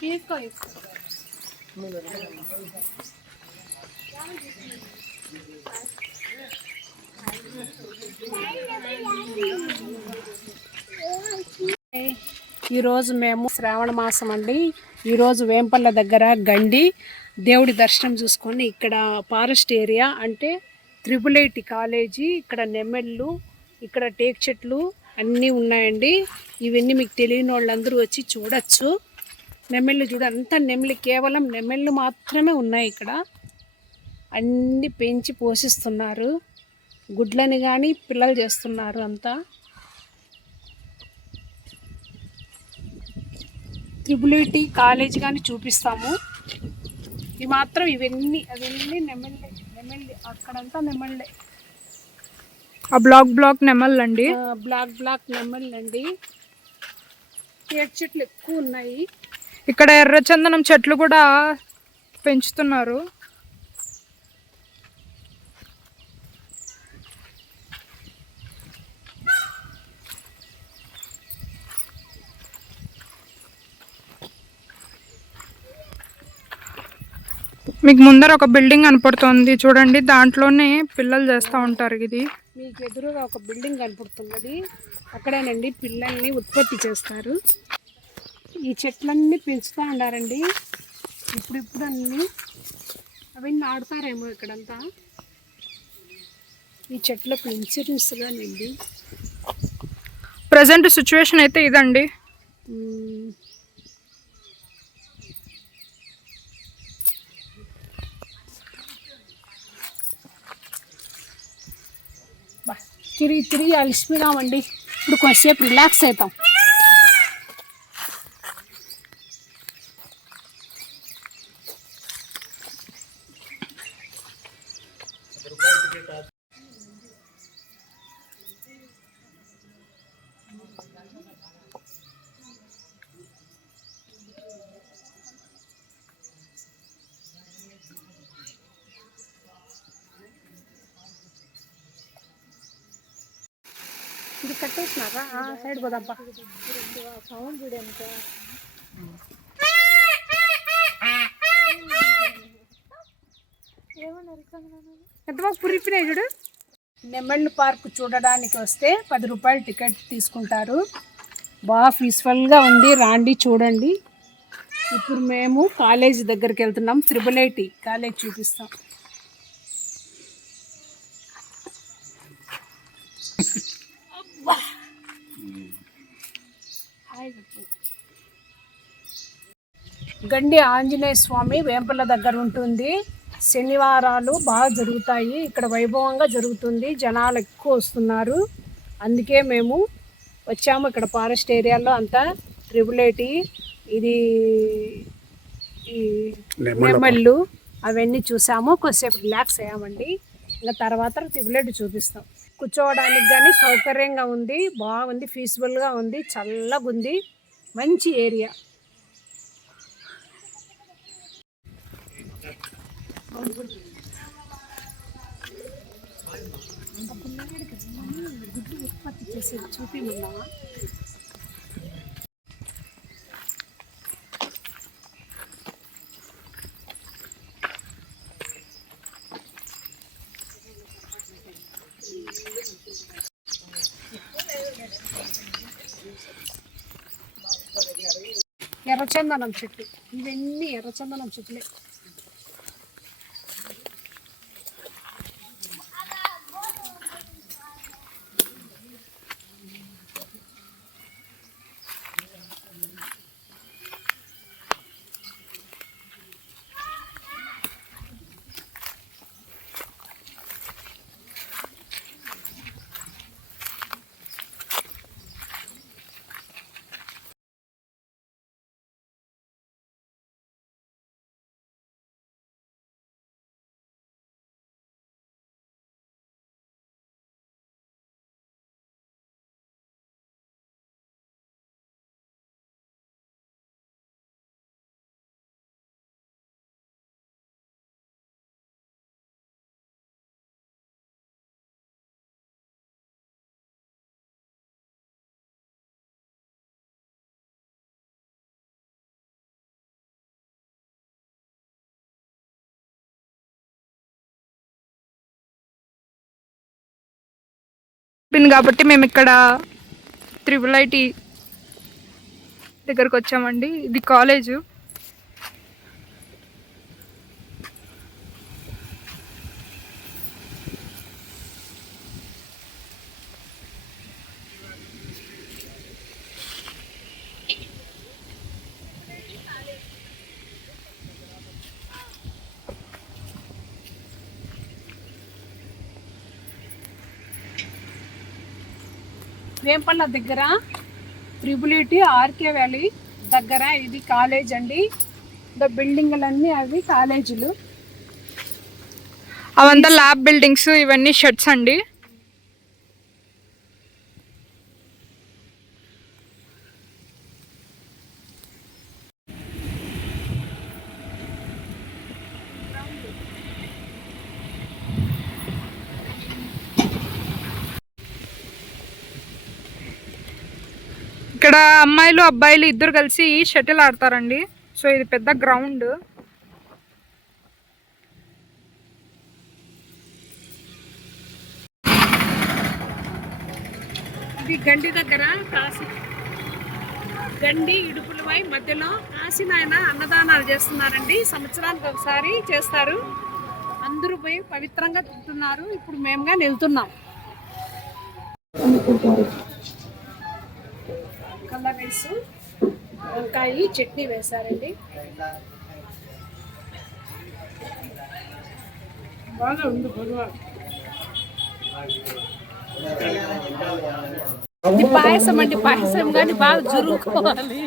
తీసుకో ఈరోజు మేము శ్రావణ మాసం అండి. ఈరోజు వేంపల్ల దగ్గర గండి దేవుడి దర్శనం చూసుకొని ఇక్కడ ఫారెస్ట్ ఏరియా అంటే త్రిబుల్ ఐటి కాలేజీ ఇక్కడ నెమ్మెళ్ళు ఇక్కడ టేక్ చెట్లు అన్నీ ఉన్నాయండి. ఇవన్నీ మీకు తెలియని వాళ్ళందరూ వచ్చి చూడొచ్చు. నెమ్మెళ్ళు చూడ అంతా నెమ్మిలి కేవలం నెమ్మెళ్ళు మాత్రమే ఉన్నాయి ఇక్కడ. అన్నీ పెంచి పోషిస్తున్నారు. గుడ్లని కానీ పిల్లలు చేస్తున్నారు అంతా. త్రిబులిటీ కాలేజ్ కానీ చూపిస్తాము. ఇవి మాత్రం ఇవన్నీ అవన్నీ నెమ్మళ్ళే నెమ్మళ్ళే అక్కడంతా నెమ్మళ్ళే ఆ బ్లాక్ బ్లాక్ నెమళ్ళండి? బ్లాక్ బ్లాక్ నెమ్మళ్ళండి టేక్ చెట్లు ఎక్కువ ఉన్నాయి. ఇక్కడ ఎర్రచందనం చెట్లు కూడా పెంచుతున్నారు. మీకు ముందర ఒక బిల్డింగ్ కనపడుతుంది. చూడండి దాంట్లోనే పిల్లలు చేస్తూ ఉంటారు ఇది. మీకు ఎదురుగా ఒక బిల్డింగ్ కనపడుతున్నది. అక్కడేనండి పిల్లల్ని ఉత్పత్తి చేస్తారు. ఈ చెట్లన్నీ పెంచుతూ ఉండారండి. ఇప్పుడు ఇప్పుడు అన్నీ అవన్నీ నాడుతారేమో ఇక్కడంతా. ఈ చెట్లకు ఇన్సూరెన్స్గానండి ప్రజెంట్ సిచ్యువేషన్ అయితే ఇదండి. తిరిగి తిరిగి అలసిపోయినామండి ఇప్పుడు కొంచెంసేపు రిలాక్స్ అవుతాం. కట్టేసినారా? సైడ్ పోదాంపా సౌండ్ చూడేంత ఎంత పురిపినాయి చూడు. నెమళ్ళు పార్క్ చూడడానికి వస్తే పది రూపాయలు టికెట్ తీసుకుంటారు. బాగా పీస్ఫుల్గా ఉంది. రాండి చూడండి. ఇప్పుడు మేము కాలేజ్ దగ్గరికి వెళ్తున్నాం. త్రిబుల్ ఐటీ కాలేజ్ చూపిస్తాం. గండి ఆంజనేయ స్వామి వేంపల దగ్గర ఉంటుంది. శనివారాలు బాగా జరుగుతాయి. ఇక్కడ వైభవంగా జరుగుతుంది. జనాలు ఎక్కువ వస్తున్నారు. అందుకే మేము వచ్చాము ఇక్కడ ఫారెస్ట్ ఏరియాలో అంతా. ట్రిబులేటి ఇది ఈ నెమళ్ళు అవన్నీ చూసాము. కొద్దిసేపు రిలాక్స్ అయ్యామండి. ఇంకా తర్వాత ట్రిబులేటి చూపిస్తాం. కూర్చోవడానికి కానీ సౌకర్యంగా ఉంది. బాగుంది పీస్ఫుల్గా ఉంది చల్లగా ఉంది. మంచి ఏరియా. ఉత్పత్తి చేసేది ఎర్రచందనం చెట్టు ఇవన్నీ ఎర్రచందనం చెట్లే. చెప్పింది కాబట్టి మేము ఇక్కడ త్రిబుల్ ఐటీ దగ్గరకు వచ్చామండి. ఇది కాలేజు. వేంపల్ల దగ్గర త్రిబులిటీ ఆర్కే వ్యాలీ దగ్గర ఇది కాలేజ్ అండి. ఇంకా బిల్డింగ్లన్నీ అవి కాలేజీలు. అవంతా ల్యాబ్ బిల్డింగ్స్ ఇవన్నీ షెడ్స్ అండి. ఇక్కడ అమ్మాయిలు అబ్బాయిలు ఇద్దరు కలిసి షటిల్ ఆడతారండి. సో ఇది పెద్ద గ్రౌండ్. ఇది గండి దగ్గర కాసి గండి ఇడుపులపై మధ్యలో కాశీ నాయన అన్నదానాలు చేస్తున్నారండి. సంవత్సరానికి ఒకసారి చేస్తారు. అందరూ పోయి పవిత్రంగా తింటున్నారు. ఇప్పుడు మేముగా వెళ్తున్నాం రైస్ వంకాయ చట్నీ వేశారండి. బాగా ఉంది ఇది పాయసం అండి పాయసం కానీ బాగా జురుకోవాలి